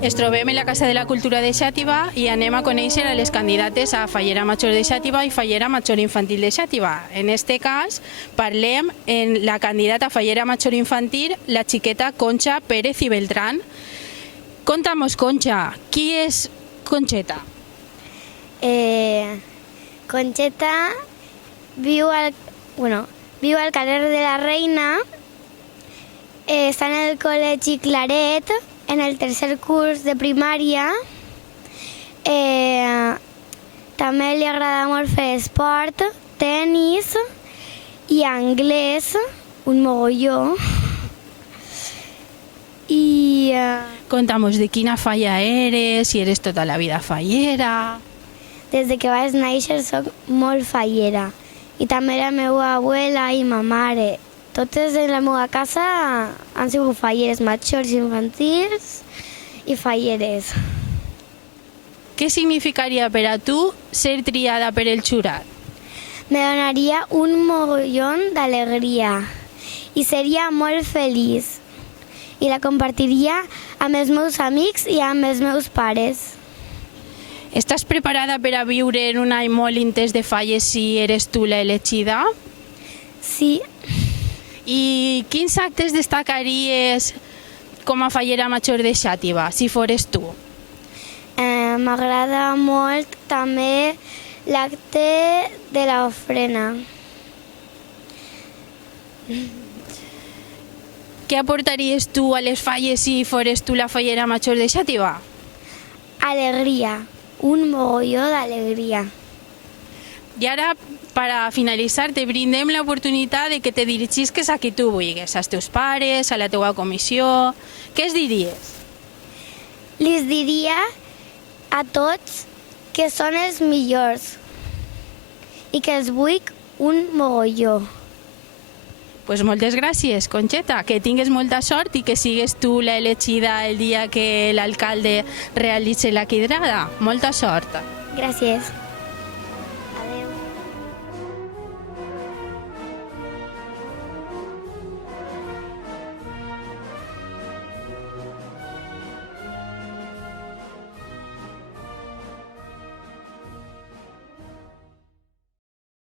Ens trobem en la Casa de la Cultura de Xàtiva i anem a conèixer a les candidates a Fallera Major de Xàtiva i Fallera Major Infantil de Xàtiva. En este cas, parlem en la candidata a Fallera Major Infantil, la xiqueta Concha Pérez i Beltrán. Contamos, Concha, qui és Concheta? Concheta viu al carrer de la Reina, està en el col·legi Claret, en el tercer curs de primària. També li agrada molt fer esport, tenis i anglès, un mogolló. I Contamos de quina falla eres, si eres tota la vida fallera. des que vaig néixer soc molt fallera. I també la meva abuela i ma mare. Totes en la meva casa han sigut falleres, majors, infantils i falleres. Què significaria per a tu ser triada per el jurat? Me donaria un mogollón d'alegria i seria molt feliç. I la compartiria amb els meus amics i amb els meus pares. Estàs preparada per a viure en un any molt intens de falles si eres tu l'elegida? Sí, I quins actes destacaries com a fallera major de Xàtiva, si fores tu? m'agrada molt també l'acte de l'ofrena. Què aportaries tu a les falles si fores tu la fallera major de Xàtiva? Alegria, un mogolló d'alegria. I ara, per a finalitzar, te brindem l'oportunitat de que te dirigisques a qui tu vulguis, als teus pares, a la teua comissió. Què es diries? Li diria a tots que són els millors i que els vull un mogolló. Pues moltes gràcies, Concheta, que tingues molta sort i que sigues tu l'elegida el dia que l'alcalde realitzi la quidrada. Molta sort. Gràcies.